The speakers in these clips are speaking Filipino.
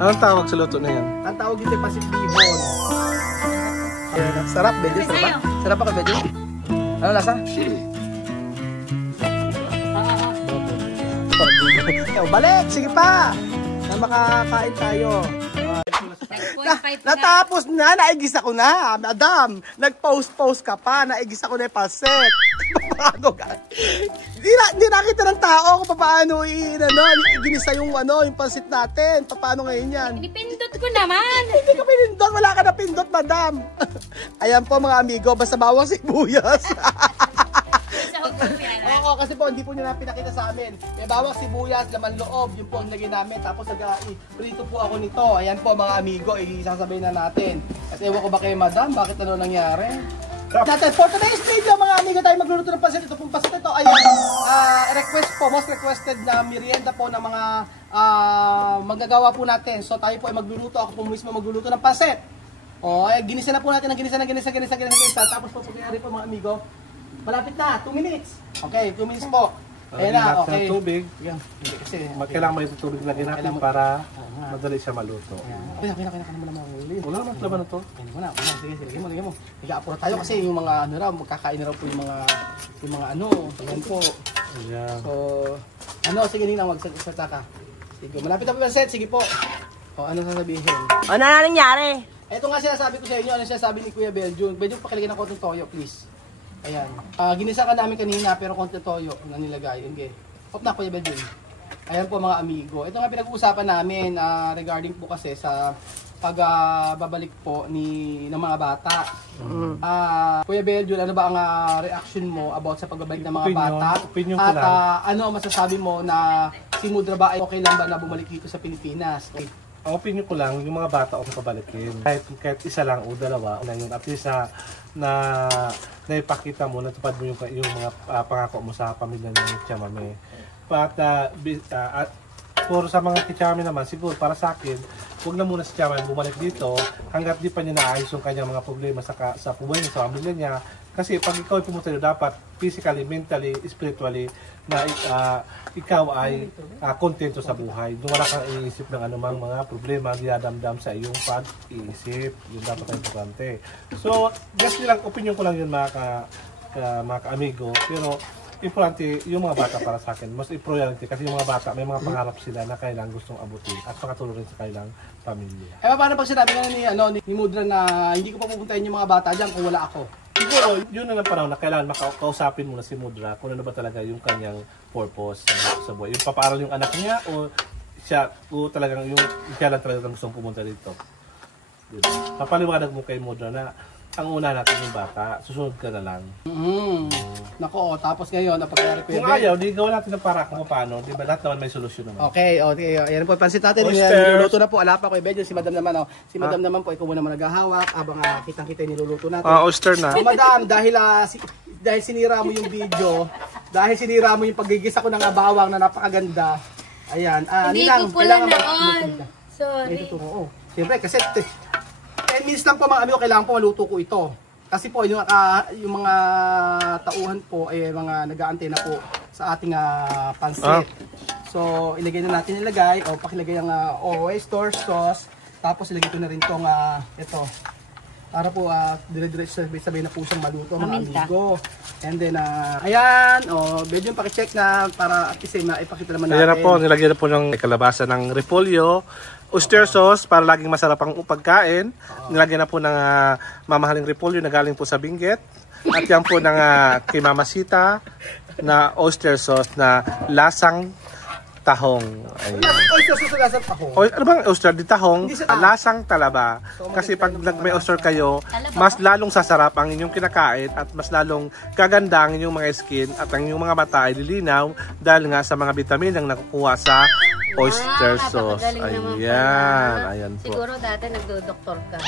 Anong tawag sa luto na yan? Ang tawag dito ay pasit bihon. Sarap, Bedyo. Sarap ba? Sarap ba ka, Bedyo? Ano lasa? Balik! Sige pa! Na makakain tayo. Natapos na! Naigis ako na! Madam! Nag-post ka pa! Naigis ako na yung paset! Paano ka? Hindi nakita ng tao kung paano ginisa yung pasit natin. Paano ngayon yan? Pinindot ko naman! Hindi ka pinindot! Wala ka na pindot, madam! Ayan po mga amigo, basta bawang sibuyas. Oo, kasi po hindi po nyo na pinakita sa amin. May bawang sibuyas, laman loob, yun po ang lagay namin. Tapos prito po ako nito. Ayan po mga amigo, isasabihin na natin. At ewan ko ba kayo madam, bakit ano nangyari? Natin, for today's video mga amigo, tayo magluluto ng pasit. Ito pong pasit ito ay request po, most requested na merienda po ng mga magagawa po natin. So tayo po ay magluluto, ako po mismo magluluto ng pasit. O, ginisa na po natin, ginisa. Tapos po pangyari po mga amigo, malapit na, 2 minutes. Okay, 2 minutes po. Ayan na, okay. Tubig. Yan, kasi Kailangan may tubig na ginapin para madali siya maluto. Kaya naman naman huli. Wala naman laban na to. Sige, lagyan mo. Higa-apura tayo kasi yung mga magkakain na raw po yung mga ayan po. Ayan. So, sige Ninang, magsalita ka. Sige, malapit na po yung set, sige po. O, ano sasabihin? Ano na nangyari? Ito nga sinasabi ko sa inyo, ano sinasabi ni Kuya Belgium. Belgium, pakilagyan ng konting toyo, please. Ayan. Ginisa ka namin kanina pero konting toyo na nilagay. Okay. Hop na Kuya Belgium. Ayan po mga amigo. Ito nga pinag-uusapan namin regarding po kasi sa pagbabalik po ng mga bata. Kuya Belgium, ano ba ang reaction mo about sa pagbabalik ng mga bata? Opinion ko At lang. ano masasabi mo na si Mudra ba ay okay lang ba na bumalik dito sa Pilipinas? Okay. Ang opinion ko lang, yung mga bata okay pabalikin. Kahit isa lang o dalawa, na yun. At least na ipakita mo, natupad mo yung mga pangako mo sa pamilya ng Tiyamame. For sa mga Tiyamame naman, siguro para sa akin, huwag na muna si Tiyamame bumalik dito hanggat di pa niya naayos yung kanyang mga problema sa buhay niya, sa pamilya niya. Kasi pag ikaw ay pumunta doon, dapat physically, mentally, spiritually, na ikaw ay kontento sa buhay. Doon wala kang iisip ng anumang mga problema, dinadamdam sa iyong pag-iisip. Yun dapat ang importante. So, just nilang opinion ko lang yun mga ka-amigo. Pero, importante yung mga bata para sa akin. Mas priority kasi yung mga bata, may mga pangarap sila na kailangan gustong abutin at makatulong rin sa kailang pamilya. Paano pag sinabi nga ni Mudra na hindi ko pa pupuntahin yung mga bata dyan kung wala ako? Siguro, yun na lang panahon na kailangan makausapin muna si Mudra kung ano ba talaga yung kanyang purpose sa buhay. Yung papaaral yung anak niya o talagang yung siya lang talagang gustong pumunta dito. Diba? Papaliwanag mo kay Mudra na ang una natin yung bata, susunod ka na lang. Nako, tapos ngayon, napagkari ko kung ayaw, di gawa natin ng para kung paano. Di ba lahat naman may solusyon naman. Okay, ayan po, pansit natin. Niluluto na po, ala pa ko i-bedyo. Si Madam naman, si Madam naman po, ikaw muna naghahawak habang kitang-kita yung niluluto natin. Oyster na. So, Madam, dahil sinira mo yung video, dahil sinira mo yung paggigisa ko ng bawang na napakaganda, ayan. Hindi ko pula na on. Sorry. Siyempre, kasi 10 minutes lang po mga amigo, kailangan po maluto ko ito. Kasi po yung mga tauhan po ay mga nag-aantay na po sa ating pansit. So ilagay na natin o pakilagay ang oyster sauce. Tapos ilagay ko na rin tong ito. Para po dire-diretso sabay na po siyang maluto mga amigo. And then ayan, medyo paki-check na para at least ipakita naman natin. Ayan na po, nilagyan na po ng kalabasa ng repolyo. Oyster sauce para laging masarap ang pagkain. Nilagyan na po ng mamahaling repolyo na galing po sa Benguet. At yan po ng kay Mama Sita na oyster sauce na lasang tahong. Oyster sauce na lasang tahong. Ano bang oyster? Di tahong, lasang talaba. Kasi pag may oyster kayo, mas lalong sasarap ang inyong kinakain at mas lalong gaganda ang inyong mga skin at ang inyong mga mata ay lilinaw dahil nga sa mga vitamin ang nakukuha sa oyster sauce. Ayan po. Siguro dati nagdo-doktor ka.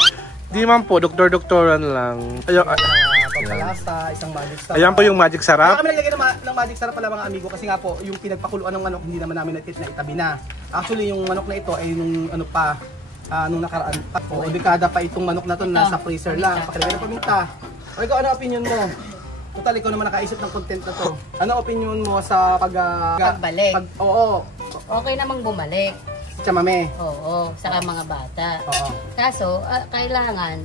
Di man po, doktor-doktoran lang. Pampalasa, isang magic sarap. Ayan po yung magic sarap. Kami naglagay ng magic sarap pala mga amigo kasi nga po yung pinagpakuluan ng manok hindi naman namin itabi na. Actually yung manok na ito ay nung nung nakaraan pa. Dekada pa itong manok na to nasa freezer lang. Pakilagay ng paminta. O ikaw, ano opinion mo? Total, ikaw naman nakaisip ng content na to. Ano opinion mo sa pagbalik? Okay namang bumalik. Si Chamame. Oo, saka mga bata. Oo. Kaso, kailangan,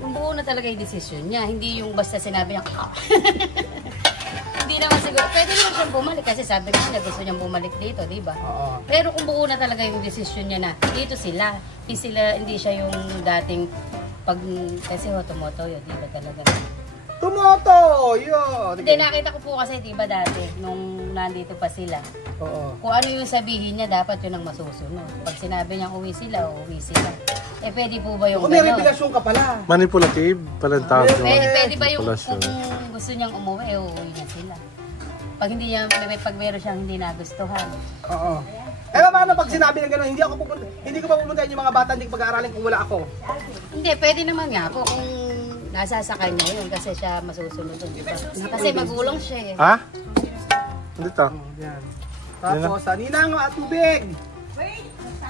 buo na talaga yung desisyon niya. Hindi yung basta sinabi niya, hindi naman siguro. Pwede naman siyang bumalik kasi sabi niya gusto niyang bumalik dito, di ba? Oo. Pero kung buo na talaga yung desisyon niya na dito sila, hindi siya yung dating kasi tumoto yun, di ba talaga? Tumoto! Yun! Hindi, nakita ko po kasi, di ba dati, nung nandito pa sila, Oo. kung ano yung sabihin niya, dapat yun ang masusunod. Pag sinabi niya uwi sila, uwi sila. Eh, pwede po ba yung Kung may revelasyon ka pala. Manipulative pala ang tawag doon. Pwede ba yung Manipulation. kung gusto niyang umuwi, uuwi niya sila. Pag hindi niya, pag meron siyang hindi nagustuhan. Oo. Eh, paano pag sinabi ng gano'n, hindi ko pa pupuntahin yung mga bata, hindi ko pag-aaralin kung wala ako. Hindi, pwede naman nga po kung nasa sa kanya yun kasi siya masusunod dun, di ba? Kasi magulang siya eh. Ha? Dito. Yan. Tapos, ninang at tubig.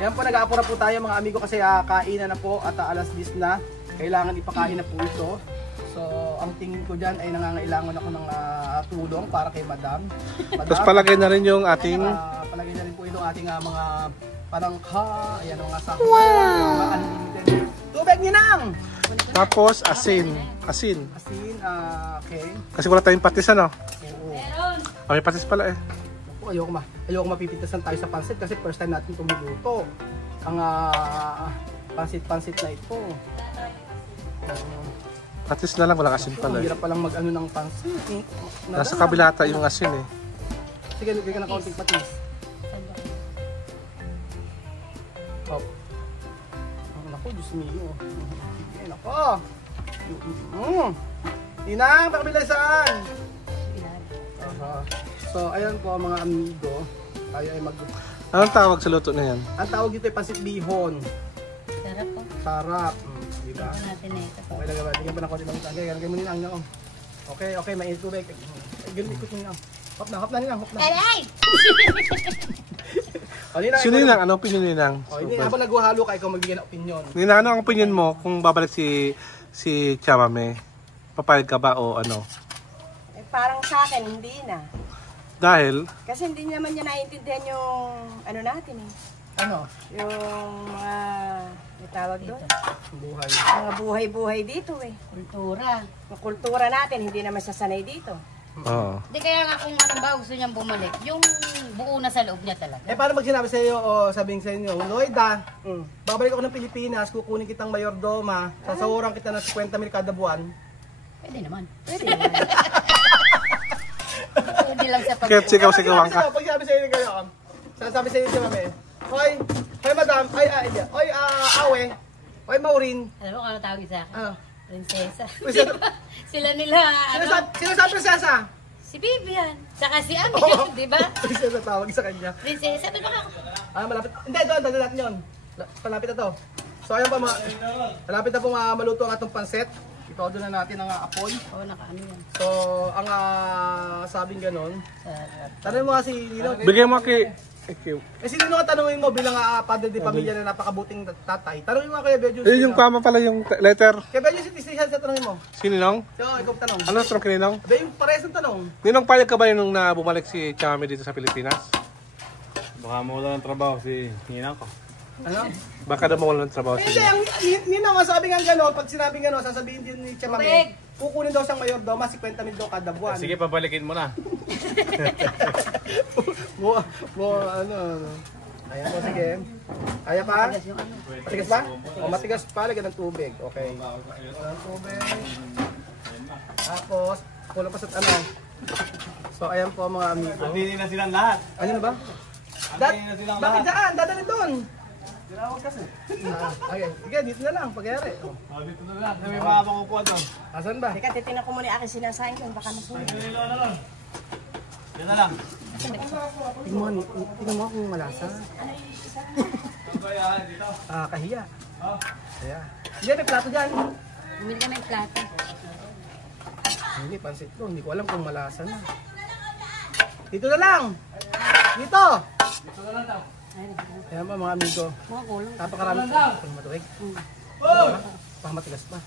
Yan po, nag-aapura po tayo mga amigo kasi kainan na po at alas 10 na. Kailangan ipakain na po ito. So, ang tingin ko dyan ay nangangailangan ako ng tulong para kay Madam. Tapos palagay na rin yung ating... Palagay na rin po itong ating mga panangka. Ayan ang mga sahod. Mga unlimited. Tubig, ninang! Tapos asin. Asin. Asin, okay. Kasi wala tayong patis ano? Oo. Oh, may patis pala eh. Ayoko mapipintasan tayo sa pansit kasi first time natin tumuluto. Ang pansit-pansit na ito. Patis na lang, walang asin pala Ang eh. hirap palang mag-ano ng pansit. Nasa kabila ata yung asin eh. Sige, lagyan ka ng kaunting patis. Hop. Naku, Diyos mio. Sige, naku. Tinang, pakabilisan! So, ayan po mga amigo. Tayo ay Anong tawag sa luto na yan? Ang tawag dito ay pansit bihon. Sarap po. Sarap. Diba? Ito natin na ito po. Okay, lagyan pa ng konti ng tangkay. Lagyan mo nila ang naong. Okay, mainit tubig. Ganun ikot nila. Hop na nila, hop na. Aray! Sino Ninang? Anong opinion Ninang? Habang nagwahalo ka, ikaw magbigay ng opinion. Ninang, ano ang opinion mo kung babalik si Chamame? Papayag ka ba o ano? Eh, parang sa akin, hindi na. Dahil? Kasi hindi naman niya naiintindihan yung ano natin eh. Ano? Yung mga, may tawag doon? Buhay. Mga buhay-buhay dito eh. Kultura. Yung kultura natin, hindi naman siya sanay dito. Oo. Hindi kaya nga kung ano ba gusto niyang bumalik, yung buo na sa loob niya talaga. Eh, paano pag sinabi sa iyo o sabihin sa inyo, Lloyd babalik ako ng Pilipinas, kukunin kitang mayordoma, sasahuran kita ng 50,000 kada buwan. Pwede naman. Pwede naman. Pwede lang sa Kahit sigaw-sigawan ka. Pag sinabi sa inyo ngayon, sasabi sa inyo si Mami, Hoy madam, Hoy Awe, Hoy Maureen. Alam mo kung ano tawag sa akin? Ano? Prinsesa. Prinsesa. Sila nila, Sino sa prinsesa? si Vivian. Saka si Ami, di ba? Prinsesa tawag sa kanya. Prinsesa, di ba? Malapit. Hindi, doon natin yun. Palapit na to. So ayun pa, malapit na pong maluto ang atong pansit. Ito doon na natin ang apoy. Oo, nakaano yan. So, ang sabing ganon. Sarap. Tanong mo nga si Nino. Bigay mo kay... Eh si Nino ka tanongin mo bilang padre de pamilya na napakabuting tatay. Tanongin mo nga kay Bedjo. Eh, yung kama pala yung letter. Kay Bedjo si Tisihal sa tanongin mo. Si Ninong? So, ikaw tanong. Ano tanong kay Ninong? Ba yung parehas ng tanong. Ninong, payag ka ba yun nung na bumalik si Chamame dito sa Pilipinas? Baka mawala ng trabaho si Ninang ko. Ano? Baka daw mawala ng trabaho Hindi, siya. ang Nino nga sabi nga gano'n, pag sinabing gano'n, sasabihin din ni Chamame, kukunin daw siyang mayordoma, 50,000 daw kada buwan. Sige, pabalikin mo na. ano. Ayan po, sige. Kaya pa? Matigas ba? O, matigas pa, lagyan ng tubig. Okay. Lagyan ng tubig. Tapos, kulang pa sa ano. So, ayan po mga amigo. Hindi na silang lahat. Ano na ba? Bakit dyan? Dadalhin doon. Tinawag kasi. Okay, sige, dito na lang, pagyari. Dito na lang. May mga makukuha doon. Asan ba? Teka, titignan ko muna yung aking sinasahin ko. Baka napunin. Yan na lang. Tingnan mo kung malasa. Kahiya. Kaya. Hindi, may plato dyan. Bumili ka ng plato. Hindi, pansit ko. Hindi ko alam kung malasa na. Dito na lang! Dito! Dito na lang daw. Ayan ba mga amigo? Mga kulang. Napakarami. Kung matuwig. Baka matigas pa.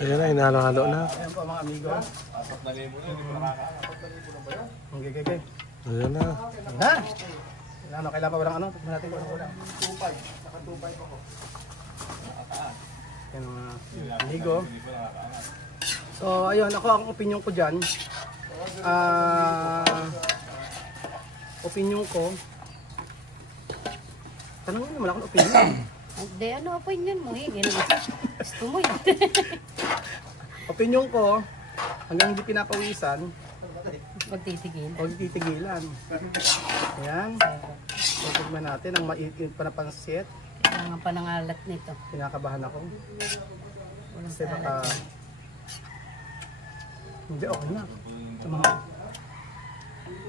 Ayan na, inahalo-halo na. Ayan po mga amigo. Okay. Ayan na. Ha? Kailangan pa walang ano? Tignan natin kung ano ulam. Tupay. Nakatupay pa ko. Yan mga amigo. So ayun, ako ang opinion ko dyan. Opinion ko. Tanongin naman akong opinion. Hindi, ano opinion mo eh? Gusto mo yun. Opinion ko, hanggang hindi pinapawisan, Magtitigil. huwag titigilan. Ayan. Tignan natin ang maiit pa na pansit. Kailangan pa ng alat nito. Kinakabahan ako. Walang Kasi baka... alat. Hindi, okay na.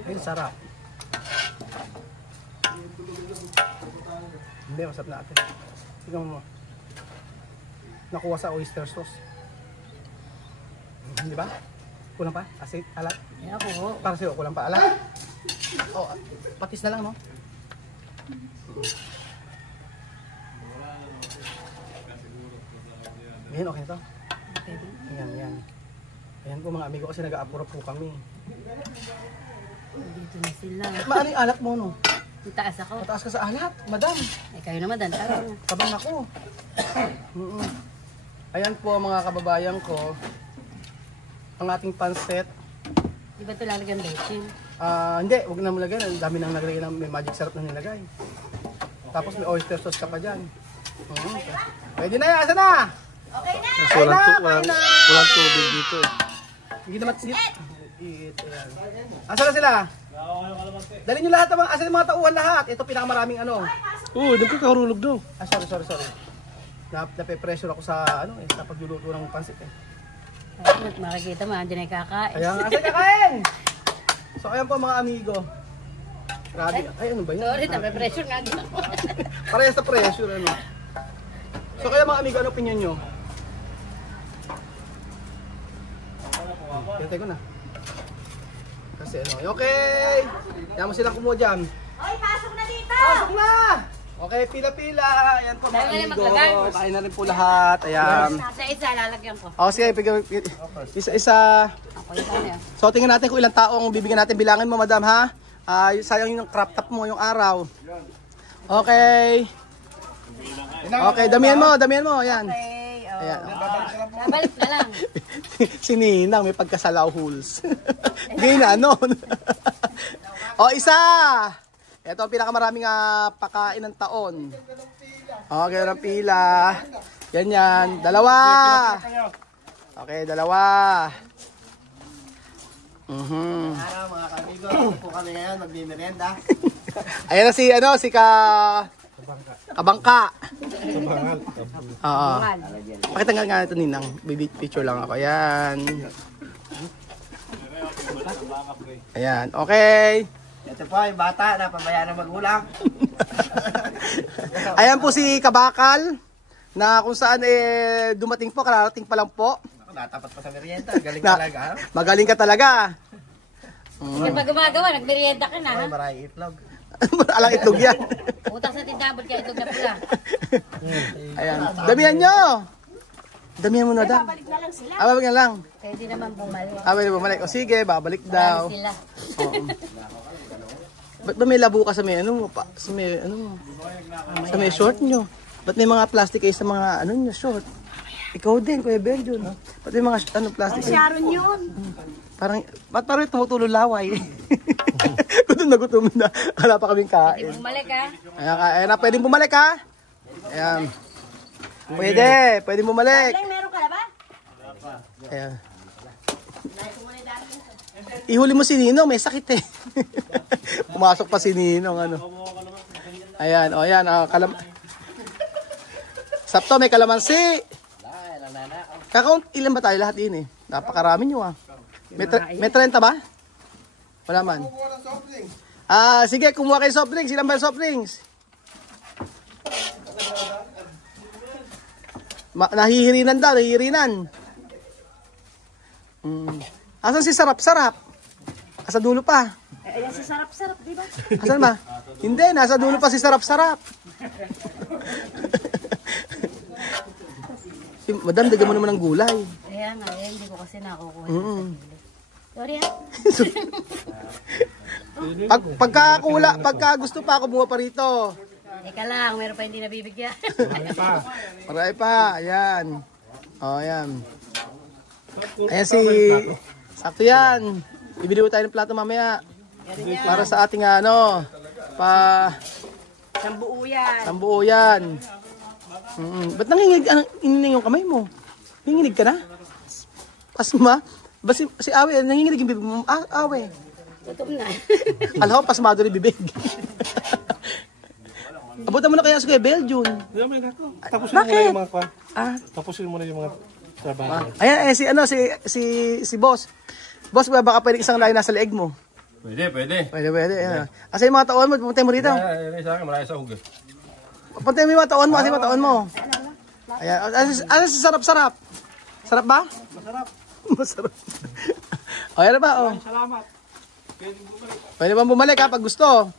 Ayun, sarap. Hindi, masarap na ate. Tignan mo. Nakuha sa oyster sauce. Di ba? Kulang pa? Asit? Alat? Kaya ako, Para sa'yo, kulang pa alat? Oh, patis na lang, no? Ayan, okay na to. pwede. Ayan. Ayan po mga amigo kasi nag-a-apura po kami. Dito na sila. Maano yung alat mo, no? Taas ako. Mataas ka sa alat, madam. Eh, kayo naman, tara na. Kabang ako. Ayan po mga kababayan ko. Ang ating pansit. Di ba ito lalagyan betchin? Hindi, huwag na mo lagyan. Ang dami nang naglagay ng may magic syrup na nilagay. Tapos may oyster sauce ka pa dyan. Pwede na yan, asa na? Okay na! Kasi walang tubig dito. Hindi naman asa na sila? Dali nyo lahat ng mga, asa ng mga tauhan lahat. Ito pinakamaraming ano. Nagkakakarulog daw. Sorry. Nape-pressure ako sa ano sa pagluluto ng pansit eh. At makikita mo, andyan ay kakain. Ayan, asa kakain? So ayan po mga amigo. Grabe. Ay, ano ba yan? Sorry, nape-pressure nga dito. Parehas sa pressure ano. So kaya mga amigo, ano opinion nyo? Hintay ko na. Kasi ano, okay. Yan mo silang kumuha dyan. Oy, pasok na dito! Pasok na! Okay, pila-pila. Ayan po mga Dahil na amigo. maglagay. Kain na rin po lahat. Ayan. Sa isa, lalagyan ko. O sige, isa-isa. Ako yung kanya. So tingnan natin kung ilang tao ang bibigyan natin. Bilangin mo madam ha. Sayang yung crop top mo, yung araw. Okay. Okay, damihan mo. Ayan. Okay, oh. Ayan. Babalik na lang. Si Ninang may pagkasalaw holes. Hindi na, ano. O, isa. Ito ang pinakamaraming pakain ng taon. Okay, ng pila. Yan. Dalawa. Okay, dalawa. Araw mga kamigo, po kami ngayon magmimerienda. Ayan na si Kabangka. Oo. Pakita nga ito Ninang. Baby picture lang ako. Ayan. Okay. Ito po yung bata na pabayaan ng magulang. Ayan po si Kabakal na kung saan dumating po, kararating pa lang po. Ako, natapat pa sa merienda. Galing talaga. Ha? Magaling ka talaga. Kasi pag gumagawa, nagmerienda ka na, ha? Ay, maraming itlog. Alang itlog yan. Utang sa tindabot kaya itlog na pula. Ayan. Damihan nyo. Damihan mo na daw. Babalik na lang sila. Babalik na lang. Pwede naman bumalik. Bumalik. O sige, babalik daw. Marami sila. Oo. Ba't ba may labo ka sa may sa may short nyo? Ba't may mga plastic case sa mga nyo short? Ikaw din, Kuya Benjon. Ba't may mga plastic case? Sharon yun. Ba't parang tumutulo laway? Gutom na gutom na. Wala pa kaming Pwede kain. bumalik, ha? Ayan na, pwedeng bumalik ha? Ayan. Pwedeng bumalik. Lang, meron ka na ba? Ayan. Ihuli mo si Ninong, may sakit eh. Pumasok pa si Ninong, ano. Ayan, Sapto, may kalamansi. Ilan ba tayo lahat din eh? Napakarami nyo ah. May 30 ba? Wala man. Sige, kumuha kayo soft drinks. Ilan ba yung soft drinks? Nahihirinan daw, nahihirinan. Asan si Sarap-Sarap? Asa dulo pa. Ayan si Sarap-Sarap, di ba? Asan ba? Hindi, nasa dulo pa si Sarap-Sarap. Madam, dagyan mo naman ng gulay. Kaya nga, hindi ko kasi nakukuha. Sorry ha. Pagka gusto pa, kumuha pa rito. Ika lang, meron pa hindi nabibigyan. Marami pa, ayan. O, ayan. Ayan si... Sakto yan. Ibili tayo ng plato mamaya. Para sa ating sambuo yan. Ba't nanginginig yung kamay mo? Nanginginig ka na? Pasma? Ba si Awe, nanginginig yung bibig mo? Awe. Tutom na. Alam ko, pasmado rin bibig. Abutan mo na kaya sa kay Beljun. Tapusin mo muna yung mga kwa. Tapusin mo na yung mga trabaho. Ayan, si Boss. Boss, baka pwede isang layo nasa leeg mo. Pwede. Pwede. Ayan. Asa yung mga taon mo? Puntay mo rito. Sa akin, marami sa hug. Puntay mo yung mga taon mo. Asa yung mga taon mo? Ayan. Ano si sarap-sarap? Sarap ba? Masarap. O, yan na ba? O. Salamat. Pwede bang bumalik ha pag gusto?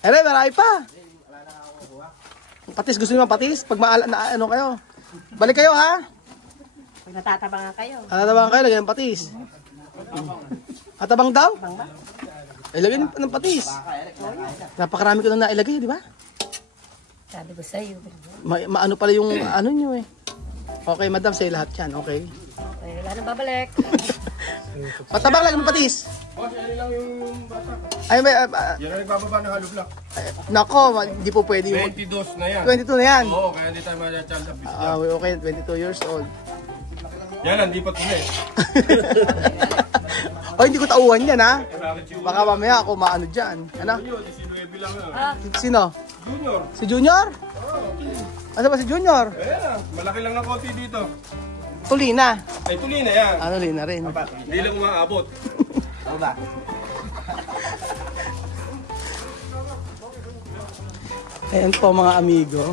Ere, marami pa. Patis, gusto niyo patis? Pag ano kayo? Balik kayo ha? Pag natatabangan kayo. Natatabangan kayo, lagyan ng patis. Atabang daw? Ilagay ng patis. Napakarami ko na nailagay, di ba? Sabi ko sa'yo. Maano pala yung ano nyo eh. Okay, madam, sa'yo lahat yan, okay? Okay, wala nang babalik. Patabang lang ng patis. Boss, yan lang yung bata. Ay, may... Yan ang nagbababa ng hollow block. Nako, hindi po pwede yung... 22 na yan. 22 na yan. Oo, kaya hindi tayo ma-child abuse. Okay, 22 years old. Yan, hindi pa tunay. O, hindi ko tauhan yan, ha? Baka mamaya ako maano dyan. Ano? Yun, 19 lang yan. Sino? Junior. Si Junior? Ano ba si Junior? Ayan na, malaki lang ng konti dito. Tulina. Ay, tuloy na yan. Ano, Lina rin. Hindi lang umaabot. Ayan po mga amigo.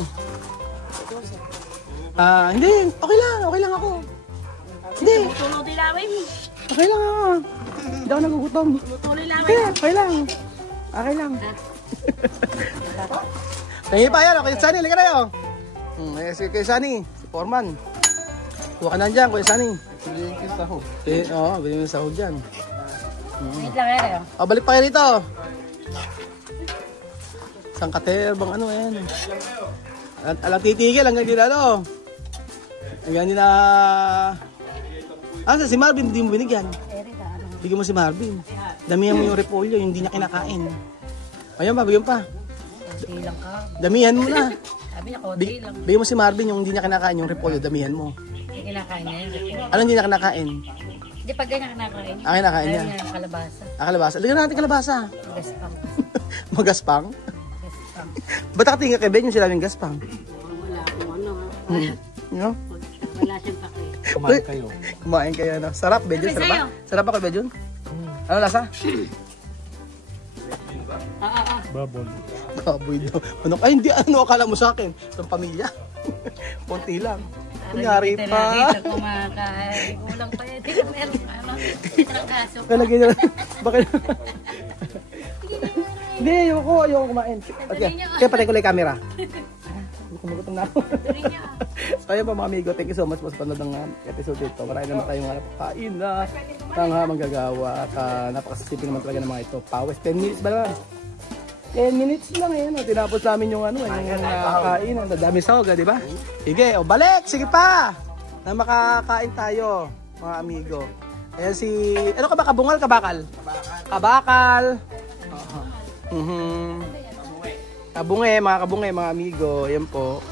Hindi. Okay lang ako. Hindi. Tulo dilawin. Okay lang ako. Hindi ako nagugutom. Tulo dilawin. Hindi, okay lang. Okay lang. Tingin pa yan, Kuya Sunny, liga na yun. Si Kuya Sunny, si Foreman. Kuha ka na dyan, Kuya Sunny. Bilhin ko sa hook. Oo, bilhin mo yung sahog dyan. Wait lang kayo. Balik pa kayo rito. Isang katerbang ano yan. Alang titigil hanggang di na ano. Hanggang di na... si Marvin, hindi mo binigyan. Bigyan mo si Marvin. Damihan mo yung repolyo, yung hindi niya kinakain. Ayun pa, bigyan pa. Konti lang ka. Damihan mo na. Sabi niya, konti lang. Bigyan mo si Marvin yung hindi niya kinakain, yung repolyo, damihan mo. Hindi kinakain niya yun. Ano hindi niya kinakain? Hindi pag ganyan kinakain. Kinakain niya. Ayaw niya ng kalabasa. Kalabasa. Lagyan natin kalabasa. Gaspang. Magaspang? Gaspang. Ba't nakatingin kay Ben yung sinabing gaspang? Wala akong ano ha. No? Wala siyang pake. Kumain kayo. Kumain kayo na. Sarap, Bejun. Sabi Sarap sa'yo. ba? Sarap ako, Bejun? Ano lasa? Babon. Kaboy daw. Ano? Ay, hindi. Ano akala mo sa akin? Itong pamilya. Punti lang. Kunyari pa. Dito kumakain. Kulang pa yan. Dito meron ano. Trangkaso. Kalagay na lang. Bakit? Hindi, ayoko kumain. Okay. Kaya patay ko lang yung camera. Kumugutom na ako. So ayun pa mga amigo, thank you so much po sa panood ng episode dito. Marami naman tayong kain na manggagawa at napakasisipin naman talaga ng mga ito. Pawis, 10 minutes ba naman? 10 minutes lang eh, no? Tinapos namin yung ano, yung kain. Ang dami sahog, di ba? Sige, balik! Sige pa! Na makakain tayo, mga amigo. Ayan si, ano ka ba? Kabungal, kabakal? Kabakal. Kabunge, mga kabunge, mga amigo. Ayan po.